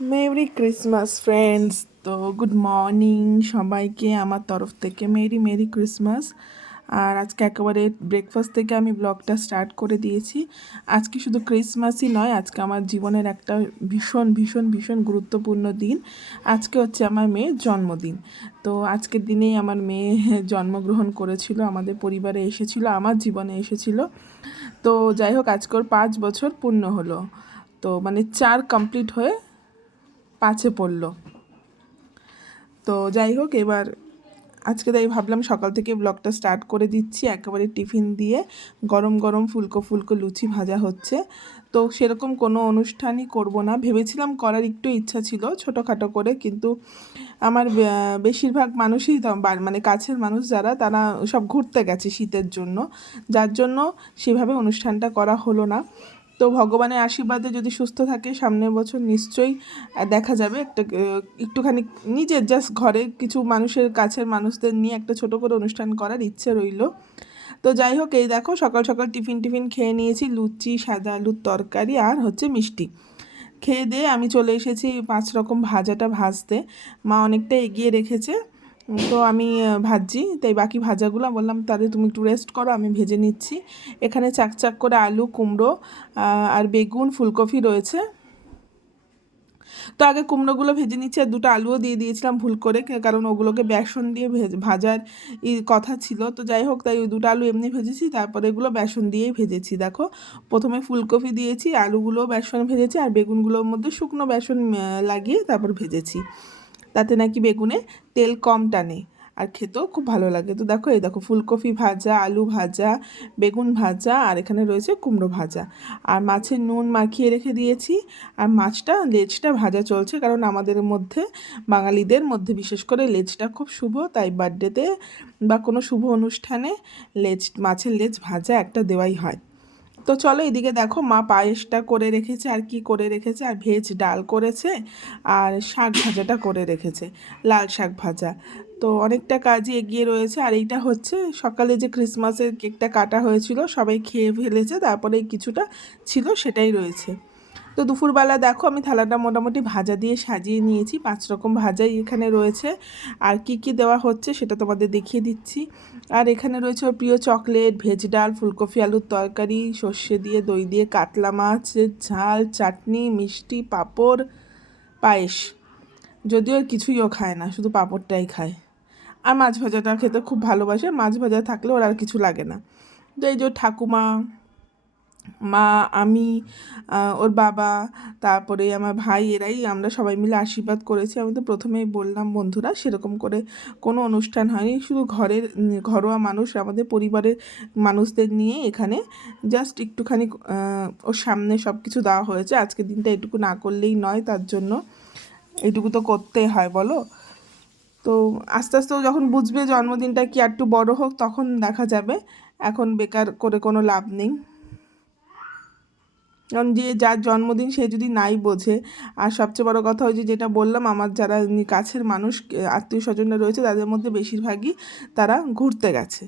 Merry Christmas friends. তো good morning সবাইকে আমার তরফ থেকে মেরি মেরি ক্রিসমাস। আর আজকে একেবারে ব্রেকফাস্ট থেকে আমি ব্লগটা স্টার্ট করে দিয়েছি। আজকে শুধু ক্রিসমাসই নয়, আজকে আমার জীবনের একটা ভীষণ ভীষণ ভীষণ গুরুত্বপূর্ণ দিন। আজকে হচ্ছে আমার মেয়ের জন্মদিন। তো আজকের দিনেই আমার মেয়ে জন্মগ্রহণ করেছিল, আমাদের পরিবারে এসেছিল, আমার জীবনে এসেছিল। তো যাই হোক, আজকে ওর 5 বছর পূর্ণ হলো। তো মানে 4 কমপ্লিট হয়ে 5-এ পড়লো। তো যাই হোক, এবার আজকে তাই ভাবলাম সকাল থেকে ব্লগটা স্টার্ট করে দিচ্ছি। একেবারে টিফিন দিয়ে গরম গরম ফুলকো ফুলকো লুচি ভাজা হচ্ছে। তো সেরকম কোনো অনুষ্ঠানই করব না ভেবেছিলাম, করার একটু ইচ্ছা ছিল ছোটোখাটো করে, কিন্তু আমার বেশিরভাগ মানুষই মানে কাছের মানুষ যারা, তারা সব ঘুরতে গেছে শীতের জন্য, যার জন্য সেভাবে অনুষ্ঠানটা করা হলো না। তো ভগবানের আশীর্বাদে যদি সুস্থ থাকে সামনের বছর নিশ্চয়ই দেখা যাবে একটুখানি নিজের জাস্ট ঘরে কিছু মানুষের কাছের মানুষদের নিয়ে একটা ছোট করে অনুষ্ঠান করার ইচ্ছে রইল। তো যাই হোক, এই দেখো সকাল সকাল টিফিন খেয়ে নিয়েছি, লুচি, সাদা আলুর তরকারি আর হচ্ছে মিষ্টি। খেয়ে দিয়ে আমি চলে এসেছি 5 রকম ভাজাটা ভাজতে। মা অনেকটা এগিয়ে রেখেছে, তো আমি ভাজছি। তাই বাকি ভাজাগুলো বললাম তাহলে তুমি একটু রেস্ট করো, আমি ভেজে নিচ্ছি। এখানে চাক করে আলু, কুমড়ো আর বেগুন, ফুলকপি রয়েছে। তো আগে কুমড়োগুলো ভেজে নিচ্ছি, আর 2টা আলুও দিয়ে দিয়েছিলাম ভুল করে, কারণ ওগুলোকে বেসন দিয়ে ভাজার কথা ছিল। তো যাই হোক, তাই ওই 2টা আলু এমনি ভেজেছি, তারপরে এগুলো বেসন দিয়েই ভেজেছি। দেখো, প্রথমে ফুলকপি দিয়েছি, আলুগুলো বেসন ভেজেছি, আর বেগুনগুলোর মধ্যে শুকনো বেসন লাগিয়ে তারপর ভেজেছি। তাতে নাকি বেগুনে তেল কম টানে আর খেতেও খুব ভালো লাগে। তো দেখো, এই দেখো ফুলকপি ভাজা, আলু ভাজা, বেগুন ভাজা, আর এখানে রয়েছে কুমড়ো ভাজা। আর মাছের নুন মাখিয়ে রেখে দিয়েছি। আর মাছটা লেজটা ভাজা চলছে, কারণ আমাদের মধ্যে, বাঙালিদের মধ্যে বিশেষ করে লেজটা খুব শুভ, তাই বার্থডেতে বা কোনো শুভ অনুষ্ঠানে মাছের লেজ ভাজা একটা দেওয়াই হয়। তো চলো, এদিকে দেখো মা পায়েসটা করে রেখেছে, আর কি করে রেখেছে, আর ভেজ ডাল করেছে, আর শাক ভাজাটা করে রেখেছে, লাল শাক ভাজা। তো অনেকটা কাজই এগিয়ে রয়েছে। আর এইটা হচ্ছে সকালে যে ক্রিসমাসের কেকটা কাটা হয়েছিল, সবাই খেয়ে ফেলেছে, তারপরে কিছুটা ছিল সেটাই রয়েছে। তো দুপুরবেলা দেখো আমি থালাটা মোটামুটি ভাজা দিয়ে সাজিয়ে নিয়েছি, 5 রকম ভাজাই এখানে রয়েছে। আর কি কি দেওয়া হচ্ছে সেটা তোমাদের দেখিয়ে দিচ্ছি। আর এখানে রয়েছে ওর প্রিয় চকলেট, ভেজ ডাল, ফুলকপি আলুর তরকারি, সর্ষে দিয়ে দই দিয়ে কাতলা মাছের ঝাল, চাটনি, মিষ্টি, পাঁপড়, পায়েস। যদিও কিছুই ও খায় না, শুধু পাঁপড়টাই খায়। আর মাছ ভাজাটা খেতে খুব ভালোবাসে, মাছ ভাজা থাকলে ওর আর কিছু লাগে না। তো এই যে ঠাকুমা, মা, আমি, ওর বাবা, তারপরে আমার ভাই, এরাই আমরা সবাই মিলে আশীর্বাদ করেছি। আমি তো প্রথমেই বললাম বন্ধুরা, সেরকম করে কোনো অনুষ্ঠান হয়নি, শুধু ঘরোয়া মানুষ, আমাদের পরিবারের মানুষদের নিয়ে এখানে জাস্ট একটুখানি ওর সামনে সব কিছু দেওয়া হয়েছে। আজকের দিনটা এটুকু না করলেই নয়, তার জন্য এইটুকু তো করতেই হয় বলো। তো আস্তে আস্তে যখন বুঝবে জন্মদিনটা কি একটু বড় হোক, তখন দেখা যাবে। এখন বেকার করে কোনো লাভ নেই, কারণ যে যার জন্মদিন সে যদি নাই বোঝে। আর সবচেয়ে বড় কথা, ওই যেটা বললাম, আমার যারা কাছের মানুষ, আত্মীয় স্বজনরা রয়েছে, তাদের মধ্যে বেশিরভাগই তারা ঘুরতে গেছে।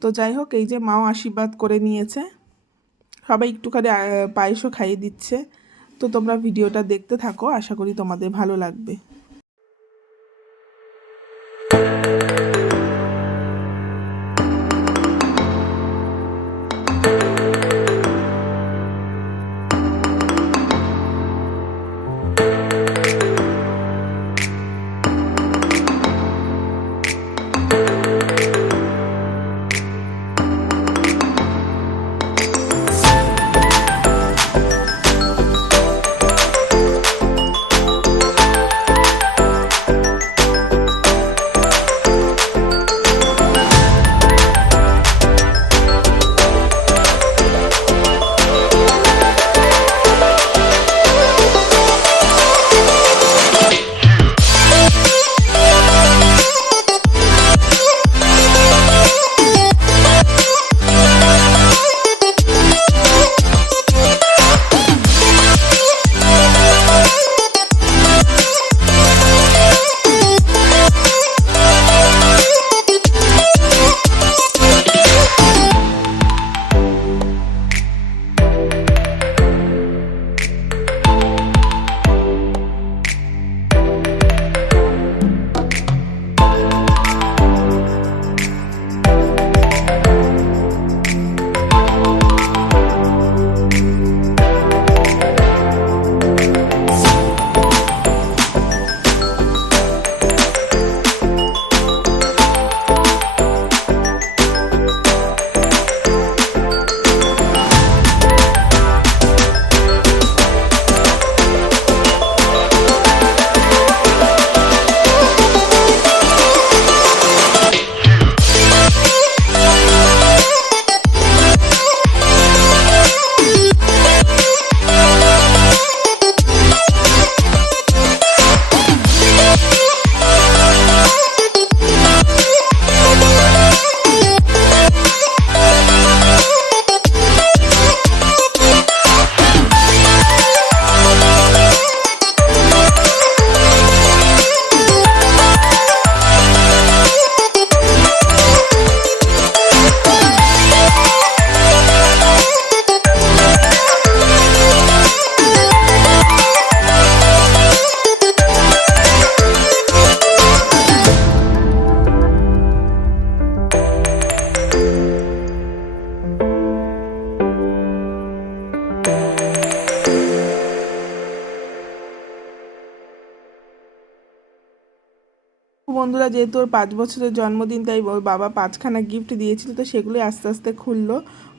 তো যাই হোক, এই যে মাও আশীর্বাদ করে নিয়েছে, সবাই একটুখানি পায়েসও খাইয়ে দিচ্ছে। তো তোমরা ভিডিওটা দেখতে থাকো, আশা করি তোমাদের ভালো লাগবে। বন্ধুরা যেহেতু ওর 5 বছরের জন্মদিন, তাই ওর বাবা 5খানা গিফট দিয়েছিল, তো সেগুলোই আস্তে আস্তে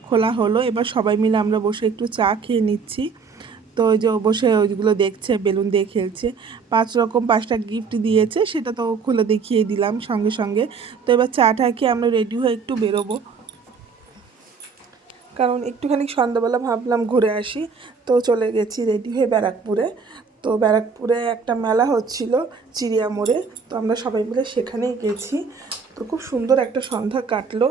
খোলা হলো। এবার সবাই মিলে আমরা বসে একটু চা খেয়ে নিচ্ছি। তো ওই যে বসে ওইগুলো দেখছে, বেলুন দিয়ে খেলছে। 5টা গিফট দিয়েছে, সেটা তো খুলে দেখিয়ে দিলাম সঙ্গে সঙ্গে। তো এবার চাটা খেয়ে আমরা রেডি হয়ে একটু বেরোবো, কারণ একটুখানি সন্ধ্যাবেলা ভাবলাম ঘুরে আসি। তো চলে গেছি রেডি হয়ে ব্যারাকপুরে। তো ব্যারাকপুরে একটা মেলা হচ্ছিল চিড়িয়া মোড়ে, তো আমরা সবাই মিলে সেখানেই গেছি। তো খুব সুন্দর একটা সন্ধ্যা কাটলো।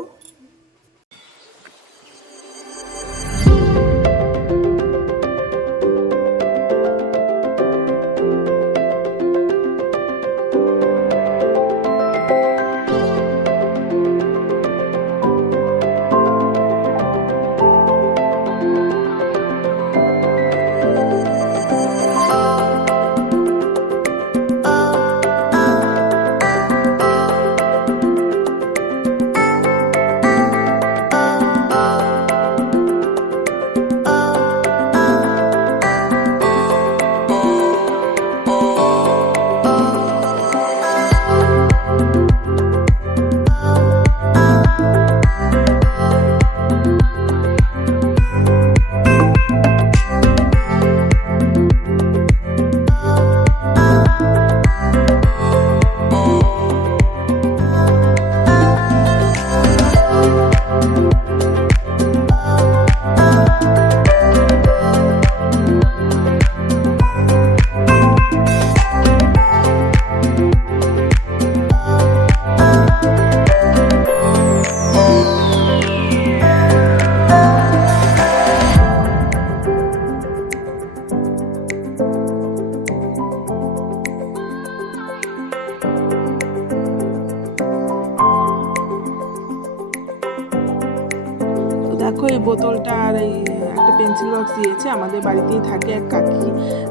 দেখো এই বোতলটা আর এই একটা পেন্সিল বক্স দিয়েছে। আমাদের বাড়িতেই থাকে এক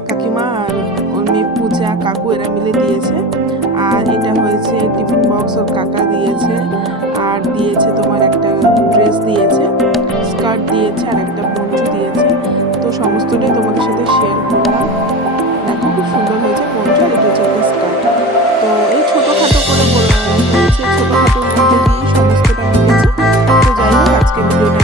কাকিমা আর ওর মেয়ে পূজা কাকু, এরা মিলে দিয়েছে। আর এটা হয়েছে টিফিন বক্স, ওর কাকা দিয়েছে। আর দিয়েছে তোমার একটা ড্রেস দিয়েছে, স্কার্ট দিয়েছে, আর একটা পঞ্চু দিয়েছে। তো সমস্তটাই তোমাদের সাথে শেয়ার করলাম। দেখো খুব সুন্দর হয়েছে পঞ্চু, আর এটা হচ্ছে একটা স্কার্ট। তো এই ছোটোখাটো করে হয়েছে, ছোটোখাটোর মধ্যে দিয়েই সমস্তটা মিলেছে। তো যাই হোক, আজকে ভিডিওটা